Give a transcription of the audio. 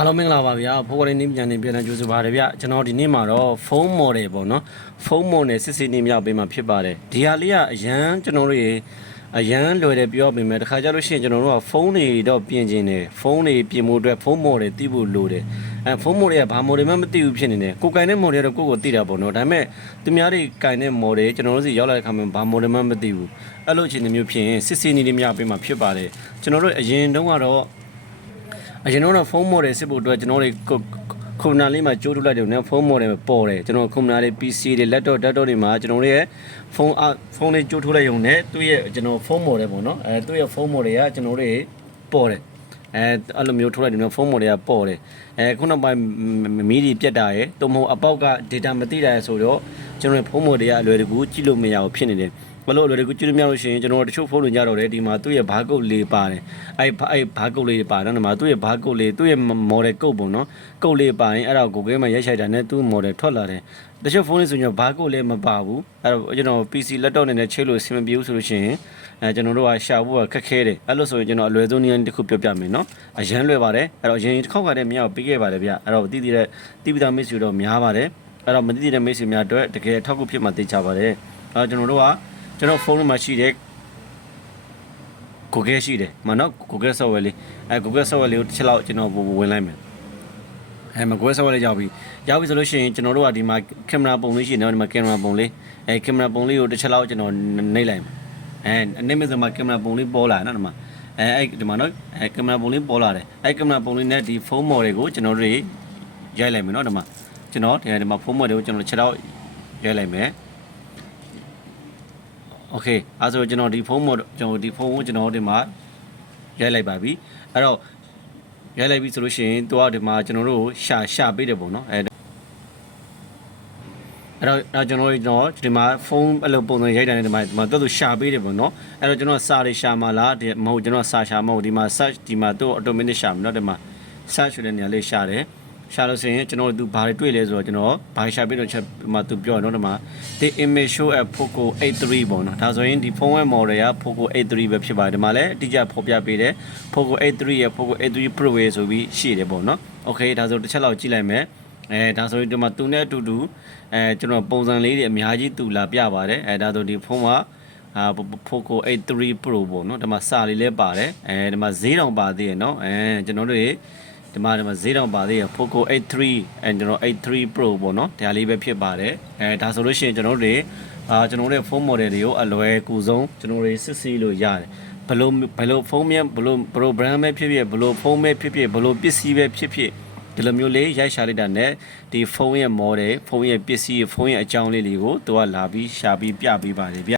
အားလုံးမင်္ဂလာပါဗျာဖိုးရင်းနေပြန်နေပြန်နေကြိုးစားပါတယ်ဗျကျွန်တော်ဒီနေ့မှာတော့ဖုန်း model ပေါ့နော်ဖုန်း model စစ်စစ်နေမြောက်ပေးမှာဖြစ်ပါတယ်ဒီဟာလေးကအရန်ကျွန်တော်တို့ရေအရန်လွယ်တယ်ပြောပေးမယ်တခါကြလို့ရှိရင်ကျွန်တော်တို့ကဖုန်းတွေတော့ပြင်ကျင်တယ်ဖုန်းတွေပြင်ဖို့အတွက်ဖုန်း model သိဖို့လိုတယ်အဲဖုန်း model ကဘာ model မှမသိဘူးဖြစ်နေတယ်ကိုကင်တဲ့ model တော့ကိုယ့်ကိုသိတာပေါ့နော်ဒါပေမဲ့သူများတွေကင်တဲ့ model ကျွန်တော်တို့စီရောက်လာတဲ့ခါမှာဘာ model မှမသိဘူးအဲ့လိုအခြေအနေမျိုးဖြစ်ရင်စစ်စစ်နေနေမြောက်ပေးမှာဖြစ်ပါတယ်ကျွန်တော်တို့အရင်တုန်းကတော့ အရင်တော့ဖုန်းမော်ဒယ်စစ်ဖို့အတွက်ကျွန်တော်တို့ကွန်ပျူတာလေးမှာကြိုးထုတ်လိုက်တယ်နော်ဖုန်းမော်ဒယ်ပေါ်တယ်ကျွန်တော်ကွန်ပျူတာလေး PC တွေ laptop desktop တွေမှာကျွန်တော်တို့ရဲ့ဖုန်းအဖုန်းလေးကြိုးထုတ်လိုက်ရုံနဲ့သူ့ရဲ့ကျွန်တော်ဖုန်းမော်ဒယ်ပေါ့နော်အဲသူ့ရဲ့ဖုန်းမော်ဒယ်ကကျွန်တော်တို့ပေါ်တယ်အဲအဲ့လိုမျိုးထုတ်လိုက်တယ်နော်ဖုန်းမော်ဒယ်ကပေါ်တယ်အဲခုနောက်ပိုင်းမီဒီပြတ်တာရယ်တုံမဟုတ်အပေါက်က data မသိတာရယ်ဆိုတော့ကျွန်တော်ဖုန်းမော်ဒယ်ကအလွယ်တကူကြည့်လို့မရဘူးဖြစ်နေတယ် ဘလို့လည်းကိုကြည့်လို့မရလို့ရှိရင်ကျွန်တော်တချို့ဖုန်းတွေကြတော့လေဒီမှာသူ့ရဲ့ဘားကုတ်လေးပါတယ်အဲ့အဲ့ဘားကုတ်လေးပါတော့ဒီမှာသူ့ရဲ့ဘားကုတ်လေးသူ့ရဲ့ model ကုတ်ပုံနော်ကုတ်လေးပါရင်အဲ့ဒါကိုကိုယ်ကဲမှာရိုက်ချိုက်တာနဲ့သူ့ model ထွက်လာတယ်တချို့ဖုန်းတွေဆိုရင်ဘားကုတ်လေးမပါဘူးအဲ့တော့ကျွန်တော် PC laptop နဲ့လည်းချိတ်လို့အဆင်မပြေဘူးဆိုလို့ရှိရင်အဲကျွန်တော်တို့ကရှာဖို့ကခက်ခဲတယ်အဲ့လို့ဆိုရင်ကျွန်တော်အလွယ်ဆုံးနည်းတစ်ခုပြောပြမယ်နော်အရန်လွယ်ပါတယ်အဲ့တော့အရင်တစ်ခေါက်ကတည်းကမြောက်ပြီးခဲ့ပါတယ်ဗျအဲ့တော့တည်တည်တဲ့တိပိတာမိတ်ဆွေတော့များပါတယ်အဲ့တော့မတည်တည်တဲ့မိတ်ဆွေများအတွက်တကယ်ထောက်ကူဖြစ်မှသိချပါတယ်အဲ့တော့ကျွန်တော်တို့က ကျွန်တော်ဖုန်းထဲမှာရှိတဲ့ Google ရှိတယ်မနော် Google software လေးအဲ Google software လေးကိုတစ်ချက်လောက်ကျွန်တော်ဝင်လိုက်မယ်အဲမ Google software လေးရောက်ပြီရောက်ပြီဆိုလို့ရှိရင်ကျွန်တော်တို့ကဒီမှာကင်မရာပုံလေးရှိနေတယ်ဒီမှာကင်မရာပုံလေးအဲကင်မရာပုံလေးကိုတစ်ချက်လောက်ကျွန်တော်နှိပ်လိုက်မယ်အဲနှိပ်မယ်ဆိုမှကင်မရာပုံလေးပေါ်လာနော်ဒီမှာအဲအဲ့ဒီမှာနော်အဲကင်မရာပုံလေးပေါ်လာတယ်အဲကင်မရာပုံလေးနဲ့ဒီဖုန်းမော်တွေကိုကျွန်တော်တို့ရိုက်လိုက်မယ်နော်ဒီမှာကျွန်တော်ဒီမှာဖုန်းမော်တွေကိုကျွန်တော်ချက်တော့ရိုက်လိုက်မယ် โอเคအဲဆိုကျွန်တော်ဒီဖုန်းမို့ကျွန်တော်ဒီဖုန်းကိုကျွန်တော်ဒီမှာရိုက်လိုက်ပါပြီအဲ့တော့ရိုက်လိုက်ပြီဆိုလို့ရှိရင်သူကဒီမှာကျွန်တော်တို့ရှာရှာပေးတယ်ပေါ့နော်အဲအဲ့တော့အဲ့ကျွန်တော်ကျွန်တော်ဒီမှာဖုန်းအဲ့လိုပုံစံရိုက်တယ်ဒီမှာဒီမှာတော်တော်ရှာပေးတယ်ပေါ့နော်အဲ့တော့ကျွန်တော်စာတွေရှာမှလားဒီမဟုတ်ကျွန်တော်စာရှာမဟုတ်ဒီမှာ search ဒီမှာသူ automatic ရှာမယ်နော်ဒီမှာ search ဆိုတဲ့နေရာလေးရှာတယ် ရှာလို့ဆိုရင်ကျွန်တော်တို့ဘာတွေတွေ့လဲဆိုတော့ကျွန်တော်ဘာရှာပြီးတော့ချက်ဒီမှာသူပြောတယ်နော်ဒီမှာ the image show at Poco 83ပေါ့နော်ဒါဆိုရင်ဒီဖုန်းရဲ့ model က Poco 83ပဲဖြစ်ပါတယ်ဒီမှာလည်းအတိအကျဖော်ပြပေးတယ် Poco 83ရဲ့ Poco 83 Pro ရဲ့ဆိုပြီးရှိတယ်ပေါ့နော် okay ဒါဆိုတစ်ချက်လောက်ကြည့်လိုက်မယ်အဲဒါဆိုရင်ဒီမှာသူနဲ့အတူတူအဲကျွန်တော်ပုံစံလေးတွေအများကြီးတူလာပြပါတယ်အဲဒါဆိုဒီဖုန်းကအာ Poco 83 Pro ပေါ့နော်ဒီမှာစာလေးလည်းပါတယ်အဲဒီမှာဈေးတောင်ပါသေးတယ်နော်အဲကျွန်တော်တို့ ဒီမှာဒီမှာဈေးတောင်ပါသေးရ Poco 83အဲကျွန်တော်83 Pro ပေါ့နော်ဒါလေးပဲဖြစ်ပါတယ်အဲဒါဆိုလို့ရှိရင်ကျွန်တော်တို့တွေအာကျွန်တော်တို့ရဲ့ဖုန်း model တွေကိုအလွယ်ကူဆုံးကျွန်တော်တွေစစ်ဆေးလို့ရတယ်ဘလို့ဘလို့ဖုန်းမြဘလို့ဘလို့ brand ပဲဖြစ်ဖြစ်ဘလို့ဖုန်းပဲဖြစ်ဖြစ်ဘလို့ပစ္စည်းပဲဖြစ်ဖြစ်ဒီလိုမျိုးလေးရိုက်ရှာလိုက်တာနဲ့ဒီဖုန်းရဲ့ model ဖုန်းရဲ့ပစ္စည်းဖုန်းရဲ့အကြောင်းလေးတွေကိုသူကလာပြီးရှာပြီးပြပေးပါတယ်ဗျ